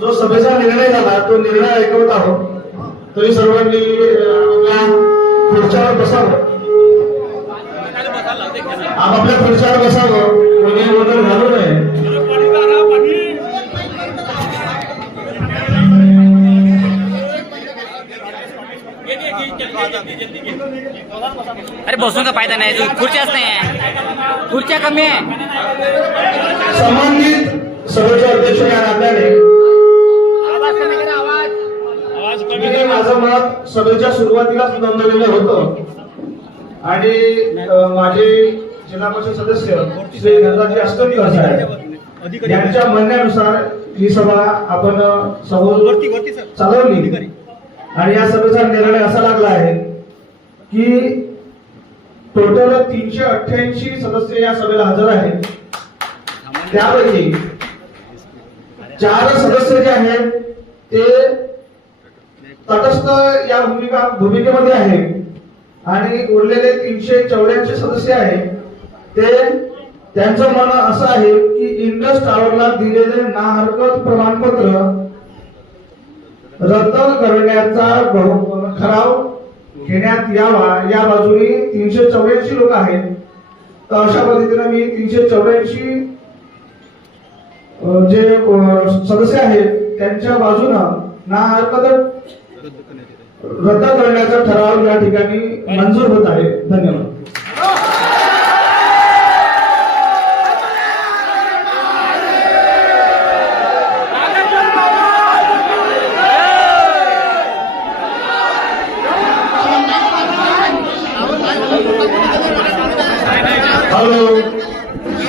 जो सभेचा निर्णय झाला तो निर्णय ऐकवत आहोत. तरी सर्वांनी खुर्च्यावर बसावं. आपापल्या खुर्च्यावर बसावं. कोणी गोंधळ घालू नये. अरे बसून का फायदा नाही. खुर्च्याच नाही खुर्च्या कमी आहे. संबंधित सभेचे अध्यक्ष या नात्याने मी माझं मत सभेच्या सुरुवातीलाच नोंदवलेलं होतं. आणि माझे जिल्हा परिषद सदस्य श्री गंगाजी अष्टदिवस साहेब यांच्या म्हणण्यानुसार ही सभा आपण चालवली. आणि या सभेचा निर्णय असा लागला आहे की टोटल तीनशे अठ्ठ्याऐंशी सदस्य या सभेला हजर आहेत. त्यापैकी चार सदस्य जे आहेत ते तटस्थ या भूमिका भूमिकेमध्ये आहे. आणि उरलेले तीनशे चौऱ्याऐंशी सदस्य आहे. ते त्यांचं म्हणणं असं आहे की इंडस टावरला दिलेले नाहरकत प्रमाणपत्र रद्द करण्याचा बहु- ठराव घेण्यात यावा. या बाजूने तीनशे चौऱ्याऐंशी लोक आहेत. तर अशा पद्धतीने मी तीनशे चौऱ्याऐंशी जे सदस्य आहेत त्यांच्या बाजूनं ना हरकत रद्द करण्याचा ठराव या ठिकाणी मंजूर होत आहे. धन्यवाद.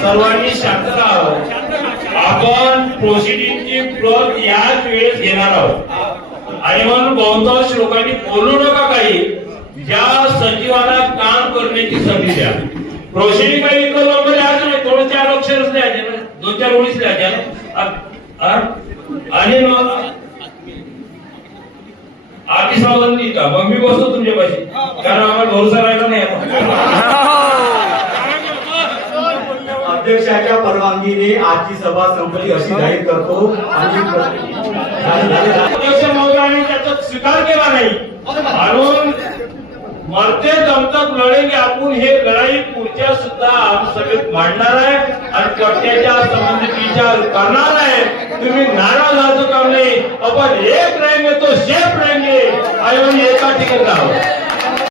सर्वांनी शांत राहावं. आपण प्रोसिडिंगची प्रत याच वेळेस घेणार आहोत. आणि म्हणून बहुतांश लोकांनी बोलू नका काही. ज्या सचिवाला काम करण्याची संधी द्या. प्रोसिडिंग काही आज नाही थोडं चार अक्षरच द्यायचे ना दोन चार ओळीच द्यायच्या आणि आधी सावधानी का? मग मी बसतो तुमच्या पाशी. कारण आम्हाला भरोसा राहिला नाही अध्यक्षाच्या परवानगीने आजची सभा संपली अशी जाहीर करतो. आणि अध्यक्ष महोदयाने त्याचा स्वीकार केला नाही. म्हणून मरते दमतक लढेंगे आपण हे लढाई पुढच्या सुद्धा आमसभेत मांडणार आहे आणि पट्ट्याच्या संबंधित विचार करणार आहे. तुम्ही नाराज व्हायचं काम नाही आपण एक रहेंगे तो शेप रहेंगे आणि एका ठिकाणी राहू.